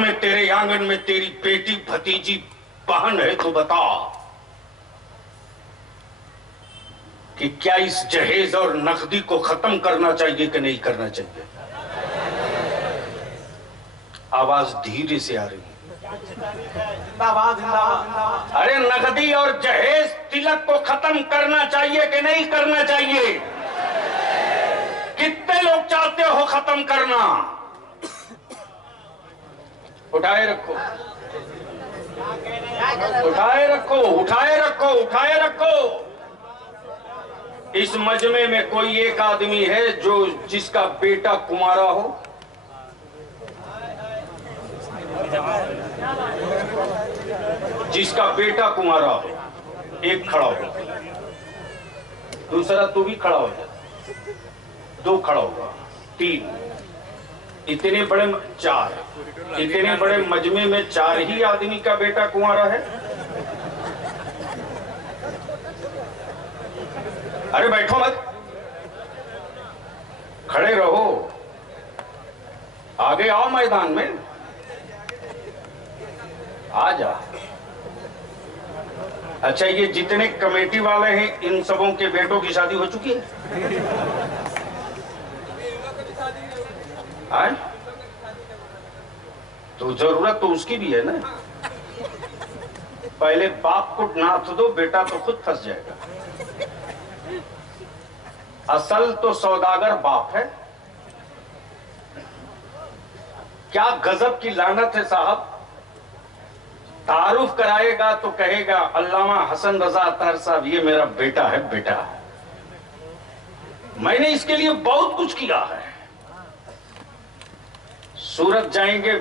में तेरे आंगन में तेरी बेटी भतीजी बहन है तो बता कि क्या इस जहेज और नकदी को खत्म करना चाहिए कि नहीं करना चाहिए? आवाज धीरे से आ रही है। अरे नकदी और जहेज तिलक को खत्म करना चाहिए कि नहीं करना चाहिए? कितने लोग चाहते हो खत्म करना? उठाए रखो, उठाए रखो, उठाए रखो, उठाए रखो। इस मजमे में कोई एक आदमी है जो जिसका बेटा कुंवारा हो? जिसका बेटा कुंवारा हो, एक खड़ा हो, दूसरा तू भी खड़ा हो जा, दो खड़ा होगा, तीन, इतने बड़े चार, इतने बड़े मजमे में चार ही आदमी का बेटा कुंवारा है। अरे बैठो मत, खड़े रहो, आगे आओ मैदान में, आ जा। अच्छा, ये जितने कमेटी वाले हैं इन सबों के बेटों की शादी हो चुकी है? आए? तो जरूरत तो उसकी भी है ना। पहले बाप को नाथ दो, बेटा तो खुद फंस जाएगा। असल तो सौदागर बाप है। क्या गजब की लानत है साहब। तारुफ कराएगा तो कहेगा अल्लामा हसन रजा अतहर साहब ये मेरा बेटा है। बेटा, मैंने इसके लिए बहुत कुछ किया है। सूरत जाएंगे,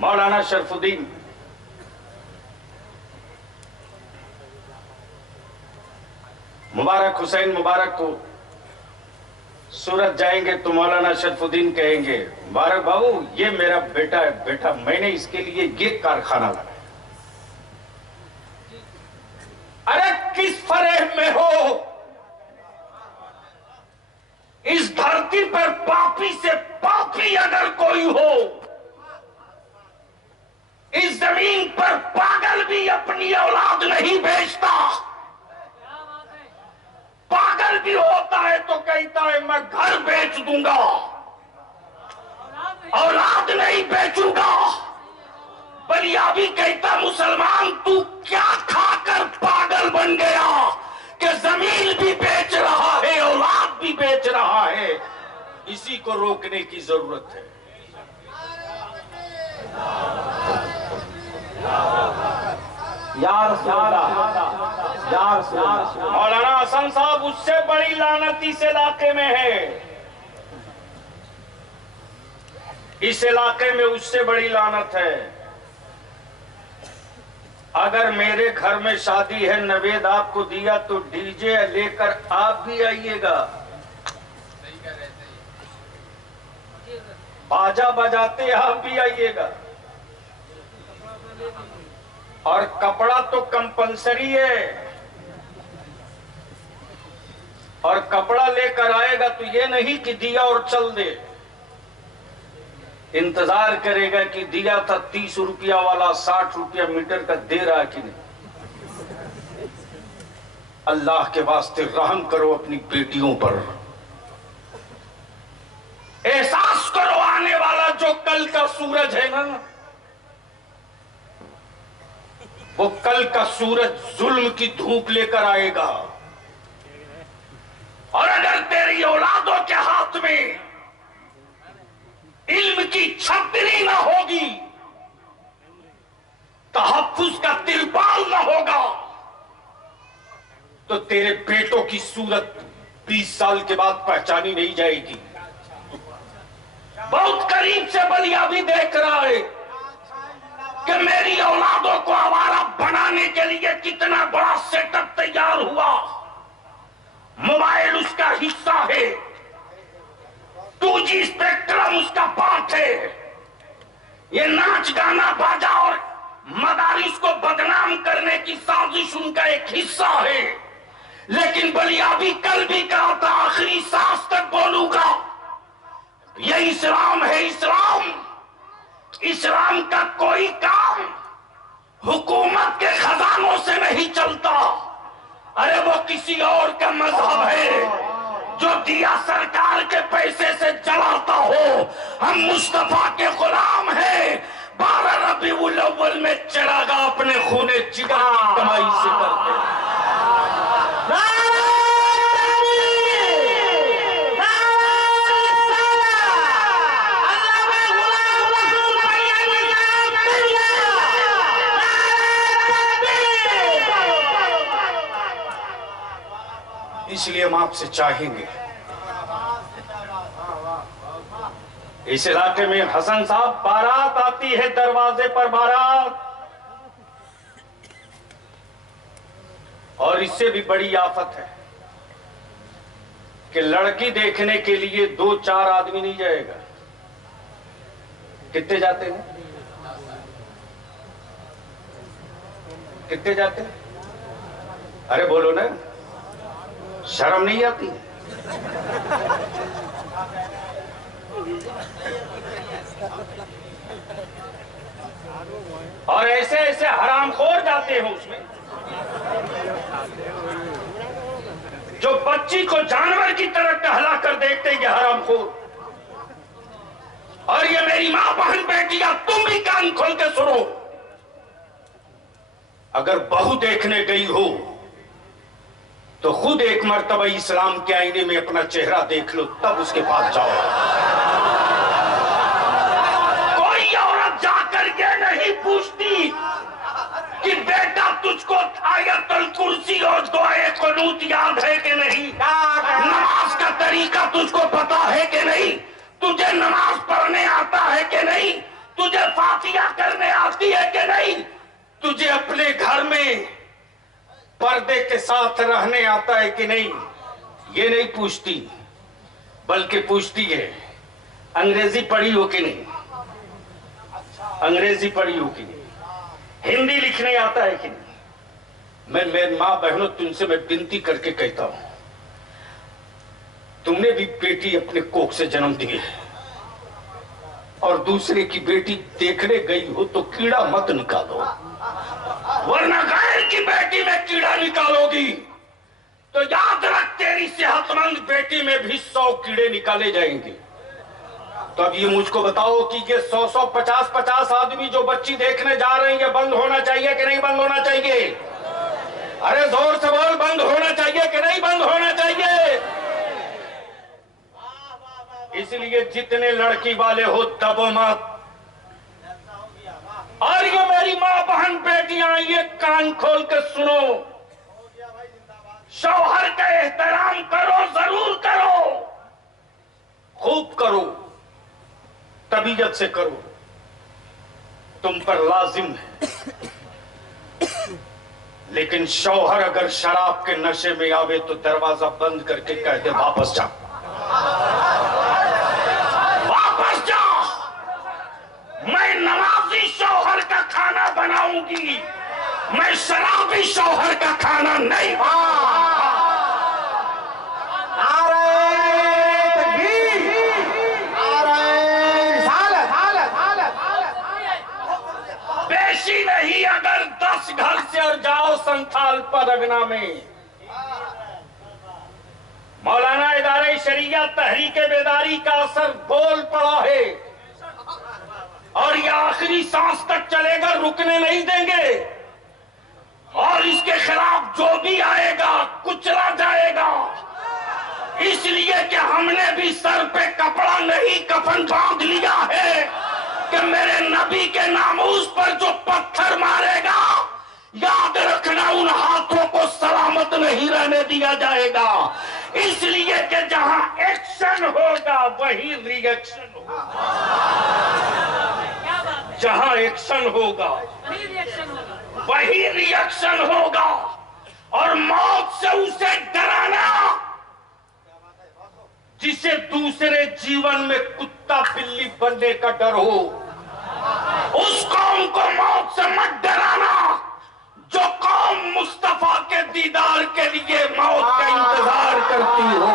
मौलाना शरफुद्दीन मुबारक हुसैन मुबारक को सूरत जाएंगे तो मौलाना शरफुद्दीन कहेंगे मुबारक बाबू ये मेरा बेटा है। बेटा, मैंने इसके लिए ये कारखाना लगाया। अरे किस फरेब में हो? इस धरती पर पापी से पापी अगर कोई हो, इस जमीन पर पागल भी अपनी औलाद नहीं बेचता। पागल भी होता है तो कहता है मैं घर बेच दूंगा, औलाद नहीं बेचूंगा। बलिया भी कहता मुसलमान तू क्या खाकर पागल बन गया कि जमीन भी बेच रहा है, औलाद भी बेच रहा है। इसी को रोकने की जरूरत है। मौलाना हसन साहब उससे बड़ी लानत इस इलाके में है। इस इलाके में उससे बड़ी लानत है। अगर मेरे घर में शादी है, नवेद आपको दिया तो डीजे लेकर आप भी आइएगा, बाजा बजाते आप भी आइएगा। और कपड़ा तो कंपलसरी है। और कपड़ा लेकर आएगा तो ये नहीं कि दिया और चल दे, इंतजार करेगा कि दिया था 30 रुपया वाला 60 रुपया मीटर का दे रहा कि नहीं। अल्लाह के वास्ते रहम करो अपनी बेटियों पर। एहसास करो आने वाला जो कल का सूरज है ना, वो कल का सूरज जुल्म की धूप लेकर आएगा। और अगर तेरी औलादों के हाथ में इल्म की छतरी ना होगी, तहफ्फुज का तिरपाल ना होगा, तो तेरे बेटों की सूरत 20 साल के बाद पहचानी नहीं जाएगी। बहुत करीब से बलिया भी देख रहा है कि मेरी औलादों को आवारा बनाने के लिए कितना बड़ा सेटअप तैयार हुआ। मोबाइल उसका हिस्सा है, 2G स्पेक्ट्रम उसका पार्ट है। ये नाच गाना बाजा और मदारिस को बदनाम करने की साजिश उनका एक हिस्सा है। लेकिन बलिया भी कल भी कहा था आखिरी सांस तक बोलूंगा, ये इस्लाम है। इस्लाम इस्लाम का कोई काम हुकूमत के खजानों से नहीं चलता। अरे वो किसी और का मजहब है जो दिया सरकार के पैसे से जलाता हो। हम मुस्तफा के गुलाम हैं। 12 रबीउल अव्वल में चिरागा अपने खूने जिगर की कमाई से करते हैं। इसलिए हम आपसे चाहेंगे, इस इलाके में हसन साहब बारात आती है, दरवाजे पर बारात, और इससे भी बड़ी आफत है कि लड़की देखने के लिए 2-4 आदमी नहीं जाएगा। कितने जाते हैं? कितने जाते हैं? अरे बोलो ना, शर्म नहीं आती? और ऐसे ऐसे हरामखोर जाते हैं उसमें, जो बच्ची को जानवर की तरह टहला कर देखते हैं, ये हरामखोर। और ये मेरी मां बहन बेटियां, तुम भी कान खोल के सुनो। अगर बहू देखने गई हो तो खुद एक मर्तबा इस्लाम के आईने में अपना चेहरा देख लो, तब उसके पास जाओ। कोई औरत जाकर के नहीं पूछती कि बेटा तुझको आयतुल कुर्सी और दुआए कुनूत याद है कि नहीं, नमाज का तरीका तुझको पता है कि नहीं, तुझे नमाज पढ़ने आता है कि नहीं, तुझे फातिहा करने आती है कि नहीं, तुझे अपने घर में पर्दे के साथ रहने आता है कि नहीं, ये नहीं पूछती, बल्कि पूछती है अंग्रेजी पढ़ी हो कि नहीं, अंग्रेजी पढ़ी हो कि नहीं, हिंदी लिखने आता है कि नहीं। मैं मेरी मां बहनों, तुमसे मैं विनती करके कहता हूं, तुमने भी बेटी अपने कोख से जन्म दी है, और दूसरे की बेटी देखने गई हो तो कीड़ा मत निकालो, वरना गैर की बेटी में कीड़ा निकालोगी तो याद रख, तेरी सेहतमंद बेटी में भी 100 कीड़े निकाले जाएंगे। तो अब ये मुझको बताओ कि ये 100-100, 50-50 आदमी जो बच्ची देखने जा रहे हैं, ये बंद होना चाहिए कि नहीं बंद होना चाहिए? अरे जोर से बोल, बंद होना चाहिए कि नहीं बंद होना चाहिए? इसलिए जितने लड़की वाले हो दबो मत। और ये मेरी मां बहन बेटियां, ये कान खोल के सुनो, शौहर का एहतराम करो, जरूर करो, खूब करो, तबीयत से करो, तुम पर लाजिम है। लेकिन शौहर अगर शराब के नशे में आवे तो दरवाजा बंद करके कह दे वापस जा, वापस जा, मैं नमाजी शौहर का खाना बनाऊंगी, मैं शराबी शौहर का खाना नहीं। बेशी नहीं, अगर 10 घर से और जाओ संथाल परगना में, मौलाना इदारे शरीयत तहरीक बेदारी का असर बोल पड़ा है, और ये आखिरी सांस तक चलेगा, रुकने नहीं देंगे, और इसके खिलाफ जो भी आएगा कुचला जाएगा। इसलिए कि हमने भी सर पे कपड़ा नहीं कफन बांध लिया है कि मेरे नबी के नामूस पर जो पत्थर मारेगा, याद रखना उन हाथों को सलामत नहीं रहने दिया जाएगा। इसलिए कि जहां एक्शन होगा वही रिएक्शन होगा, जहां एक्शन होगा वही रिएक्शन होगा, और मौत से उसे डराना जिसे दूसरे जीवन में कुत्ता बिल्ली बनने का डर हो, उस कौम को मौत से मत डराना जो कौम मुस्तफा के दीदार के लिए मौत का इंतजार करती हो।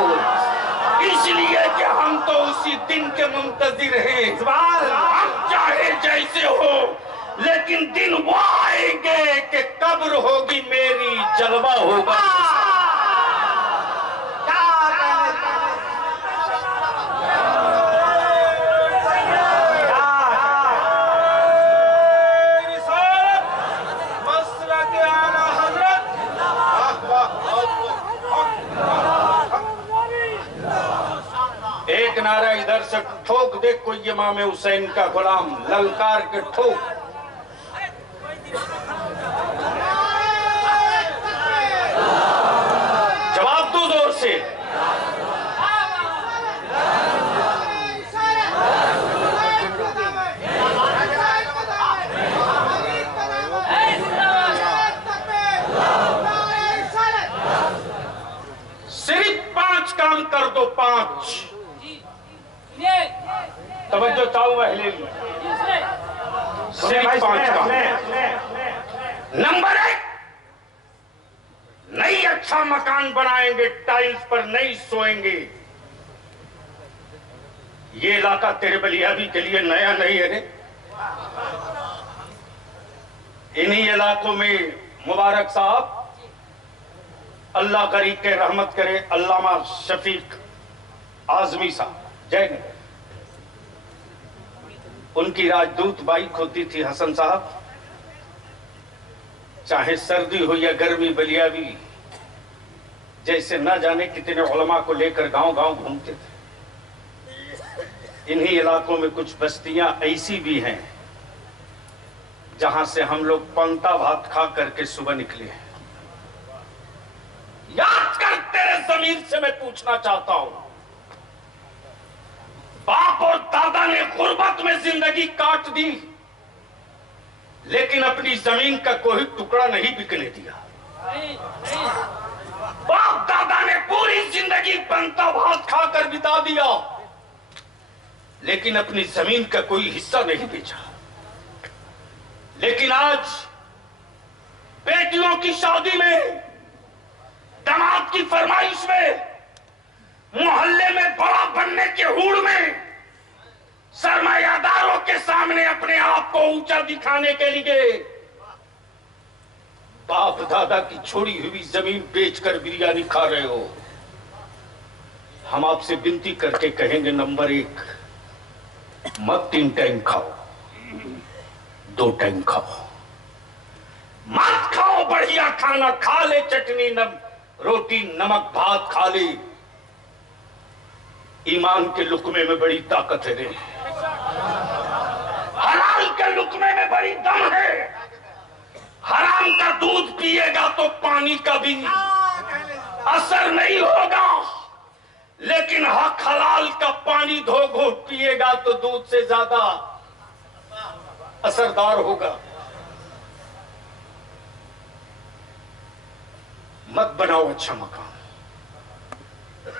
इसलिए कि हम तो उसी दिन के मुंतजिर हैं, हम चाहे जय कैसे हो, लेकिन दिन वो आएंगे कि कब्र होगी मेरी, जलवा होगा। एक नारा इधर से ठोक दे कोई इमाम हुसैन का गुलाम, ललकार के ठोक। जवाब दो जोर से। सिर्फ 5 काम कर दो, 5। तवज्जो चाहूं अहले की, सिर्फ 5 काम। नंबर 1, नई अच्छा मकान बनाएंगे, टाइल्स पर नहीं सोएंगे। ये इलाका तेरे बलियाबी के लिए नया नहीं है रे। इन्हीं इलाकों में मुबारक साहब, अल्लाह गरीब के रहमत करे, अल्लामा शफीक आजमी साहब, जय हिंद, उनकी राजदूत बाइक होती थी हसन साहब। चाहे सर्दी हो या गर्मी, बलियाबी जैसे न जाने कितने उलमा को लेकर गांव गांव घूमते थे। इन्हीं इलाकों में कुछ बस्तियां ऐसी भी हैं जहां से हम लोग पंता भात खा करके सुबह निकले हैं। याद कर, तेरे जमीर से मैं पूछना चाहता हूं, बाप और दादा ने गुर्बत में जिंदगी काट दी, लेकिन अपनी जमीन का कोई टुकड़ा नहीं बिकने दिया। बाप दादा ने पूरी जिंदगी बनता भात खाकर बिता दिया, लेकिन अपनी जमीन का कोई हिस्सा नहीं बेचा। लेकिन आज बेटियों की शादी में, दामाद की फरमाइश में, मोहल्ले में बड़ा बनने के हुड़ में, सरमायादारों के सामने अपने आप को ऊंचा दिखाने के लिए बाप दादा की छोड़ी हुई जमीन बेचकर बिरयानी खा रहे हो। हम आपसे विनती करके कहेंगे, नंबर 1, मत 3 टाइम खाओ, 2 टाइम खाओ। मत खाओ बढ़िया खाना, खा ले चटनी रोटी नमक भात खा ले। ईमान के लुकमे में बड़ी ताकत है रे, हलाल के लुकमे में बड़ी दम है। हराम का दूध पिएगा तो पानी का भी असर नहीं होगा, लेकिन हक हलाल का पानी धो घोट पिएगा तो दूध से ज्यादा असरदार होगा। मत बनाओ अच्छा मकान,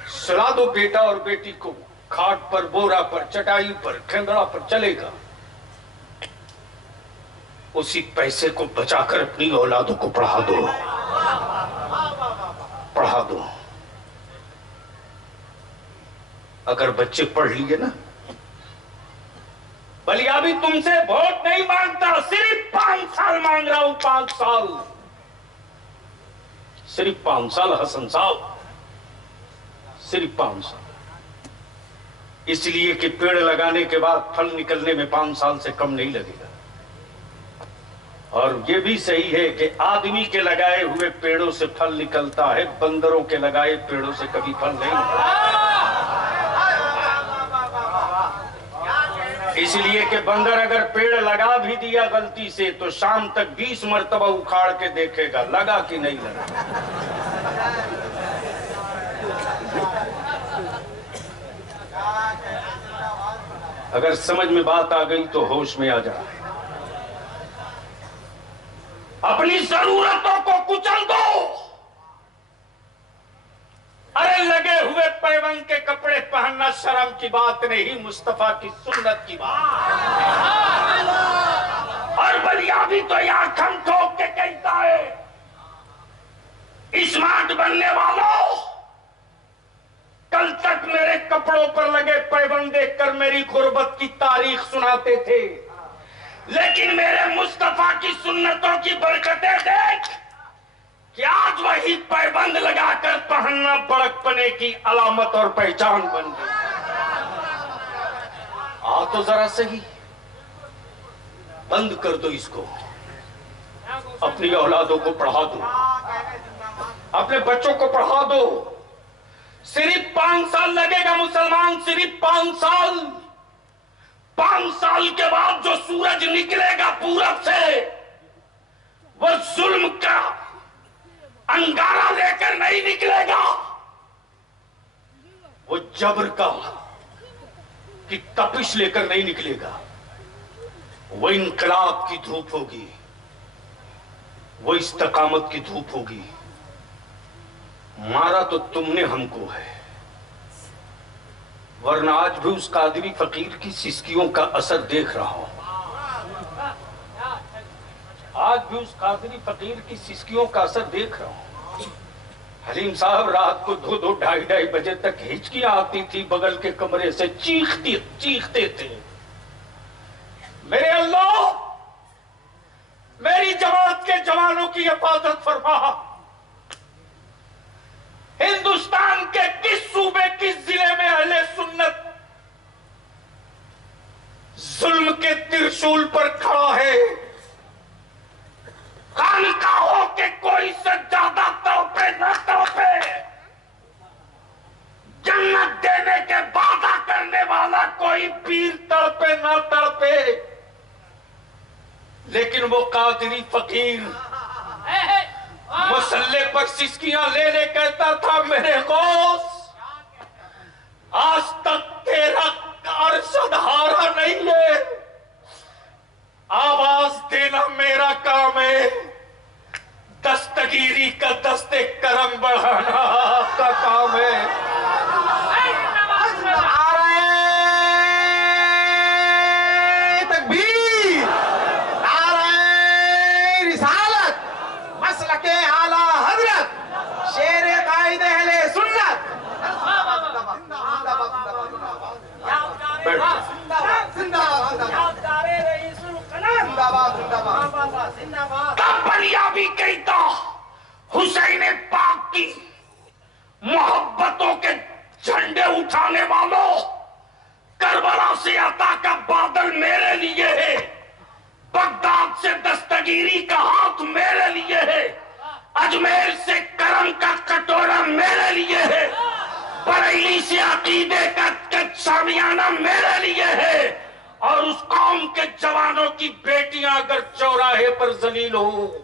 सुला दो बेटा और बेटी को, खाट पर, बोरा पर, चटाई पर, खेंगड़ा पर चलेगा। उसी पैसे को बचाकर अपनी औलादों को पढ़ा दो, पढ़ा दो। अगर बच्चे पढ़ लिए ना, बलियाबी तुमसे वोट नहीं मांगता, सिर्फ 5 साल मांग रहा हूं, 5 साल, सिर्फ 5 साल हसन साहब, सिर्फ 5 साल। इसलिए कि पेड़ लगाने के बाद फल निकलने में 5 साल से कम नहीं लगेगा। और ये भी सही है कि आदमी के लगाए हुए पेड़ों से फल निकलता है, बंदरों के लगाए पेड़ों से कभी फल नहीं निकलता। इसलिए कि बंदर अगर पेड़ लगा भी दिया गलती से तो शाम तक 20 मरतबा उखाड़ के देखेगा लगा कि नहीं लगा। अगर समझ में बात आ गई तो होश में आ जा। अपनी जरूरतों को कुचल दो। अरे लगे हुए पैबंद के कपड़े पहनना शर्म की बात नहीं, मुस्तफा की सुन्नत की बात। और बलियाबी तो यहां खम ठोक के कहता है, स्मार्ट बनने वालों, कल तक मेरे कपड़ों पर लगे पैबंद देखकर मेरी गुर्बत की तारीख सुनाते थे। लेकिन मेरे मुस्तफा की सुन्नतों की बरकतें देख कि आज वही पैबंद लगाकर पहनना बड़कपने की अलामत और पहचान बन गई। आ तो जरा सही, बंद कर दो इसको, अपनी औलादों को पढ़ा दो, अपने बच्चों को पढ़ा दो। सिर्फ 5 साल लगेगा मुसलमान, सिर्फ 5 साल। 5 साल के बाद जो सूरज निकलेगा पूरब से, वो जुल्म का अंगारा लेकर नहीं निकलेगा, वो जबर का की तपिश लेकर नहीं निकलेगा। वो इनकलाब की धूप होगी, वो इस्तकामत की धूप होगी। मारा तो तुमने हमको है, वरना आज भी उस कादरी फकीर की सिसकियों का असर देख रहा हूं। आज भी उस कादरी फकीर की सिसकियों का असर देख रहा हूं। हलीम साहब रात को 2-2, 2:30 बजे तक हिचकियां आती थी, बगल के कमरे से चीखते थे। मेरे अल्लाह, मेरी जमात के जवानों की हिफाजत फरमा। हिंदुस्तान के किस सूबे, किस जिले में अहले सुन्नत जुल्म के त्रिशूल पर खड़ा है? खानकाहों के कोई सज्जादा तड़पे न तड़पे, जन्नत देने के वादा करने वाला कोई पीर तड़पे न तड़पे, लेकिन वो कादरी फकीर मसल्ले पर सिसकियां ले ले कहता था, मेरे गौस आज तक तेरा अरशद हारा नहीं है, आवाज देना मेरा काम है, दस्तगीरी का दस्ते करम बढ़ाना आपका काम है। भी कहता हुसैन पाक की मोहब्बतों के झंडे उठाने वालों, करबला से अता का बादल मेरे लिए है, बगदाद से दस्तगीरी का हाथ मेरे लिए है, अजमेर से करम का कटोरा मेरे लिए है, बरेली से अकीदे का सामियाना मेरे लिए है, और उस कौम के जवानों की बेटियां अगर चौराहे पर जलील हो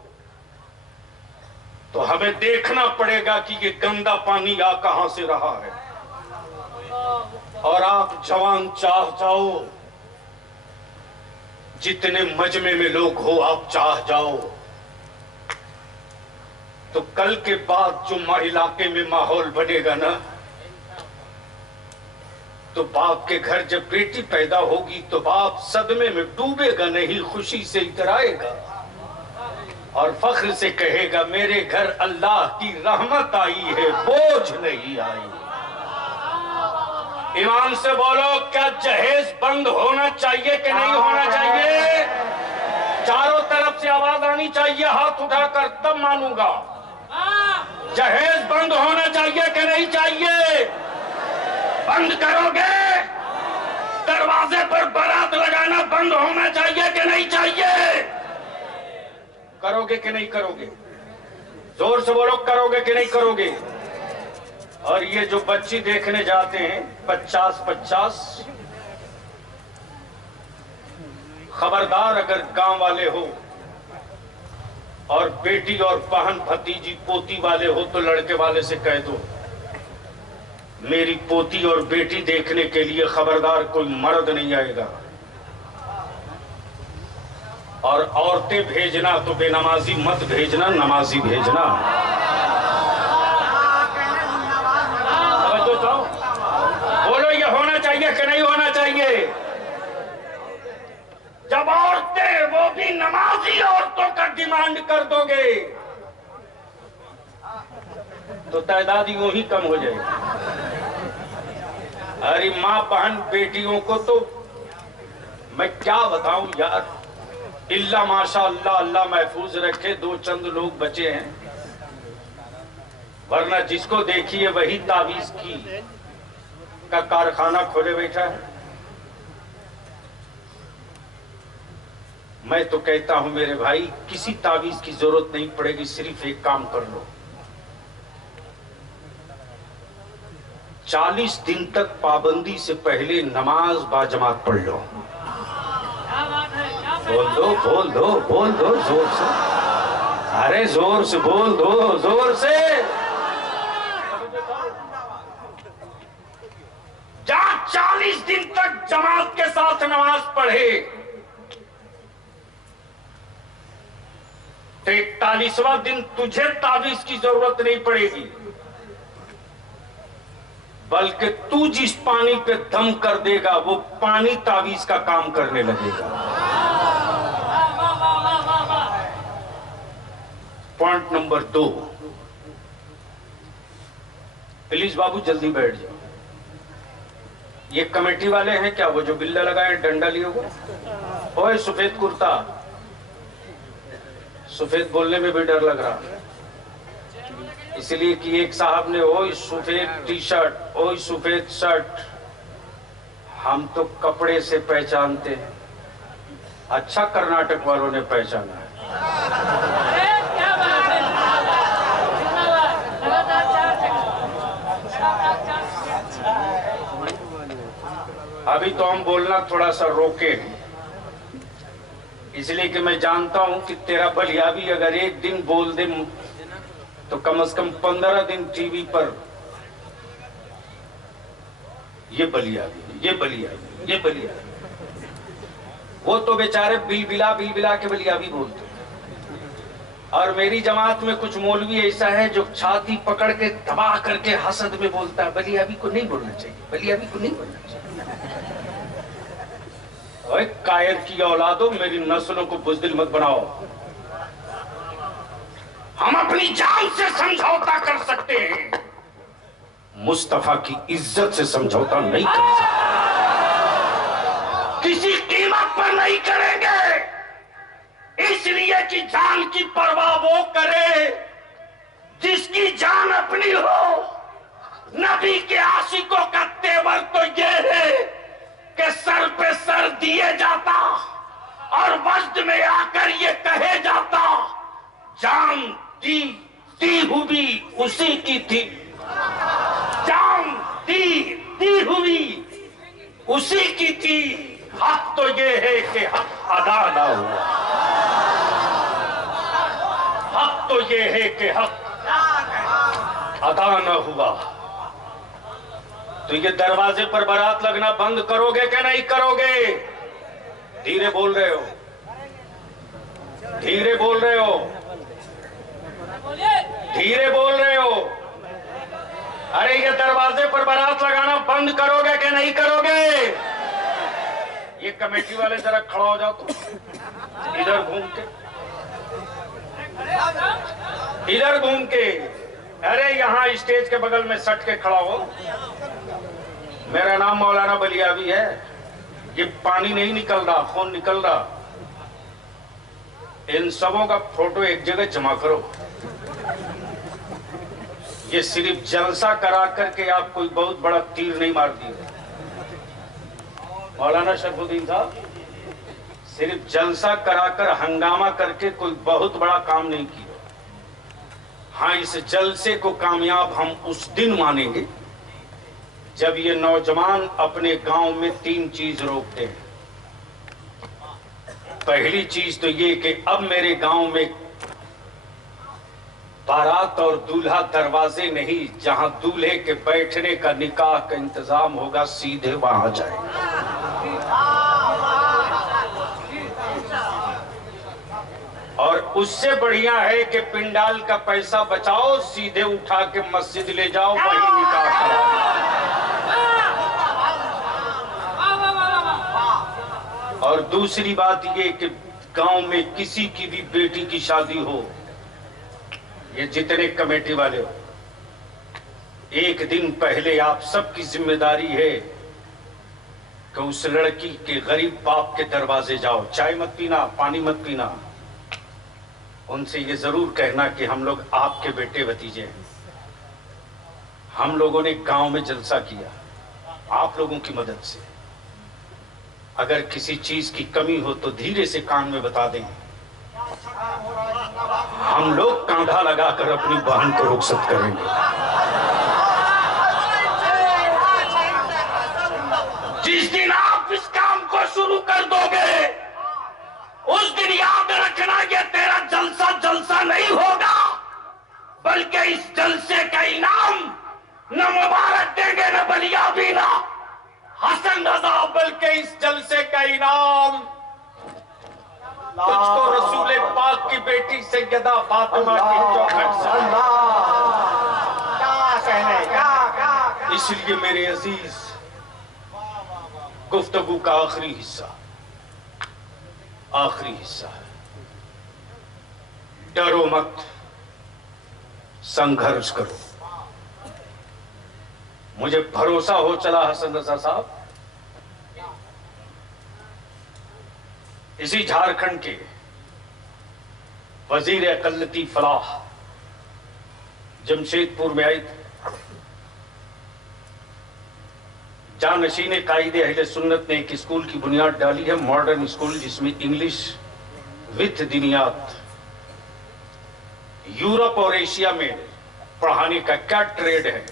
तो हमें देखना पड़ेगा कि ये गंदा पानी आ कहां से रहा है। और आप जवान चाह जाओ, जितने मजमे में लोग हो आप चाह जाओ, तो कल के बाद जो इलाके में माहौल बनेगा ना, तो बाप के घर जब बेटी पैदा होगी तो बाप सदमे में डूबेगा नहीं, खुशी से इतर आएगा और फख्र से कहेगा, मेरे घर अल्लाह की रहमत आई है, बोझ नहीं आई। ईमान से बोलो, क्या जहेज बंद होना चाहिए कि नहीं होना चाहिए? चारों तरफ से आवाज आनी चाहिए, हाथ उठाकर तब मानूंगा। जहेज बंद होना चाहिए कि नहीं चाहिए? बंद करोगे? दरवाजे पर बारात लगाना बंद होना चाहिए कि नहीं चाहिए? करोगे कि नहीं करोगे? जोर से बोलो, करोगे कि नहीं करोगे? और ये जो बच्ची देखने जाते हैं 50-50, खबरदार अगर गांव वाले हो और बेटी और बहन भतीजी पोती वाले हो तो लड़के वाले से कह दो, मेरी पोती और बेटी देखने के लिए खबरदार कोई मर्द नहीं आएगा। और औरतें भेजना तो बेनमाजी मत भेजना, नमाजी भेजना। बोलो, ये होना चाहिए कि नहीं होना चाहिए? जब औरतें, वो भी नमाजी औरतों का डिमांड कर दोगे तो तादाद यूं ही कम हो जाएगी। अरे माँ बहन बेटियों को तो मैं क्या बताऊं यार, इल्ला माशा अल्लाह, अल्लाह महफूज रखे, दो चंद लोग बचे हैं, वरना जिसको देखिए वही तावीज की का कारखाना खोले बैठा है। मैं तो कहता हूं मेरे भाई, किसी तावीज की जरूरत नहीं पड़ेगी, सिर्फ एक काम कर लो, 40 दिन तक पाबंदी से पहले नमाज बाजमात पढ़ लो। बोल दो, बोल दो, बोल दो जोर से, अरे जोर से बोल दो, जोर से। जहां 40 दिन तक जमात के साथ नमाज पढ़े, तो 41वां दिन तुझे तावीज की जरूरत नहीं पड़ेगी, बल्कि तू जिस पानी पे दम कर देगा वो पानी तावीज का काम करने लगेगा। पॉइंट नंबर 2, प्लीज बाबू जल्दी बैठ जाओ। ये कमेटी वाले हैं क्या, वो जो बिल्ला लगाए डंडा लिए हुए? ओए सफेद कुर्ता, सफेद बोलने में भी डर लग रहा, इसलिए कि एक साहब ने ओए सफेद टी शर्ट, ओए सफेद शर्ट, हम तो कपड़े से पहचानते हैं। अच्छा कर्नाटक वालों ने पहचाना है। अभी तो हम बोलना थोड़ा सा रोके, इसलिए कि मैं जानता हूं कि तेरा बलिया भी अगर एक दिन बोल दे तो कम से कम 15 दिन टीवी पर ये बलिया भी, ये बलिया भी, ये बलिया भी। वो तो बेचारे बिलबिला बिलबिला के बलिया भी बोलते। और मेरी जमात में कुछ मौलवी ऐसा है जो छाती पकड़ के दबा करके हसद में बोलता है, बलियाबी को नहीं बोलना चाहिए, बलियाबी को नहीं बोलना चाहिए। ओए कायर की औलादो, मेरी नस्लों को बुज़दिल मत बनाओ। हम अपनी जान से समझौता कर सकते हैं, मुस्तफा की इज्जत से समझौता नहीं कर सकते, किसी कीमत पर नहीं करेंगे, इसलिए कि जान की परवाह वो करे जिसकी जान अपनी हो। नबी के आशिकों का तेवर तो ये है कि सर पे सर दिए जाता और वजद में आकर ये कहे जाता, जान दी हुई उसी की थी, जान दी हुई उसी की थी। हक तो ये है कि हक अदा ना हुआ, हक तो ये है कि हक अदा न हुआ। तो ये दरवाजे पर बारात लगना बंद करोगे कि नहीं करोगे? धीरे बोल रहे हो, धीरे बोल रहे हो, धीरे बोल रहे हो। अरे ये दरवाजे पर बारात लगाना बंद करोगे कि नहीं करोगे? ये कमेटी वाले जरा खड़ा हो जाओ, तो इधर घूम के, इधर घूम के। अरे यहाँ स्टेज के बगल में सट के खड़ा हो। मेरा नाम मौलाना बलियावी है। ये पानी नहीं निकल रहा, खून निकल रहा। इन सबों का फोटो एक जगह जमा करो। ये सिर्फ जलसा करा करके आप कोई बहुत बड़ा तीर नहीं मार दिए मौलाना शरफुद्दीन साहब। सिर्फ जलसा कराकर हंगामा करके कोई बहुत बड़ा काम नहीं किया। हाँ, इस जलसे को कामयाब हम उस दिन मानेंगे जब ये नौजवान अपने गांव में 3 चीज रोकते हैं। पहली चीज तो ये कि अब मेरे गांव में बारात और दूल्हा दरवाजे नहीं, जहां दूल्हे के बैठने का निकाह का इंतजाम होगा, सीधे वहां जाए। और उससे बढ़िया है कि पिंडाल का पैसा बचाओ, सीधे उठा के मस्जिद ले जाओ, वहीं निकाह कराओ। और दूसरी बात ये कि गांव में किसी की भी बेटी की शादी हो, ये जितने कमेटी वाले हो, एक दिन पहले आप सबकी जिम्मेदारी है कि उस लड़की के गरीब बाप के दरवाजे जाओ, चाय मत पीना, पानी मत पीना, उनसे ये जरूर कहना कि हम लोग आपके बेटे भतीजे हैं, हम लोगों ने गांव में जलसा किया आप लोगों की मदद से, अगर किसी चीज की कमी हो तो धीरे से कान में बता दें, हम लोग कांधा लगाकर अपनी बहन को रुखसत करेंगे। जिस दिन आप इस काम को शुरू कर दोगे उस दिन याद रखना ये तेरा जलसा जलसा नहीं होगा, बल्कि इस जलसे का इनाम न मुबारक देंगे न बलिया भी ना हसन रजा, बल्कि इस जलसे का इनाम तुझको रसूल पाक की बेटी सैयदा फातिमा की चौखट से। इसलिए मेरे अजीज, गुफ्तगू का आखिरी हिस्सा है, डरो मत, संघर्ष करो। मुझे भरोसा हो चला हसन रजा साहब, इसी झारखंड के वजीर अकलती फलाह जमशेदपुर में आए थे, जानशीन कायदे अहले सुन्नत ने एक स्कूल की बुनियाद डाली है, मॉडर्न स्कूल, जिसमें इंग्लिश विद दिनियात यूरोप और एशिया में पढ़ाने का क्या ट्रेड है,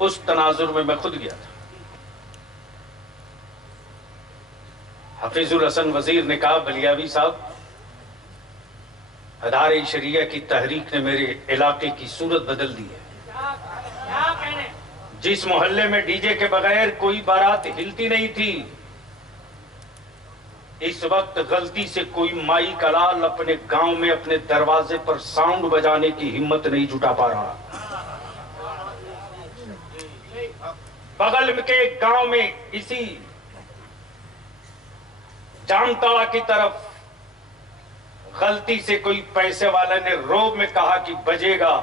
उस तनाजुर में मैं खुद गया था। हफीजुल हसन वजीर ने कहा, बलियावी साहब, अदारे शरिया की तहरीक ने मेरे इलाके की सूरत बदल दी है। जिस मोहल्ले में डीजे के बगैर कोई बारात हिलती नहीं थी, इस वक्त गलती से कोई माई का लाल अपने गांव में अपने दरवाजे पर साउंड बजाने की हिम्मत नहीं जुटा पा रहा। बगल के एक गांव में इसी जामताड़ा की तरफ गलती से कोई पैसे वाले ने रोब में कहा कि बजेगा,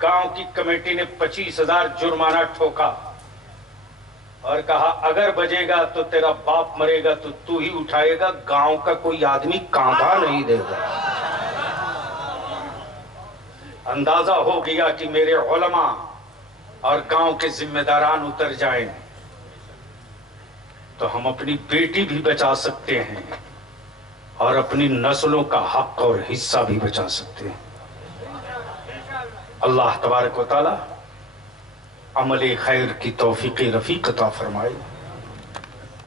गांव की कमेटी ने 25,000 जुर्माना ठोका और कहा अगर बजेगा तो तेरा बाप मरेगा तो तू ही उठाएगा, गांव का कोई आदमी कांधा नहीं देगा। अंदाजा हो गया कि मेरे उलमा और गांव के जिम्मेदारान उतर जाएं तो हम अपनी बेटी भी बचा सकते हैं और अपनी नस्लों का हक और हिस्सा भी बचा सकते हैं। अल्लाह तबारक व तआला अमल खैर की तौफीक रफीक अता फरमाए।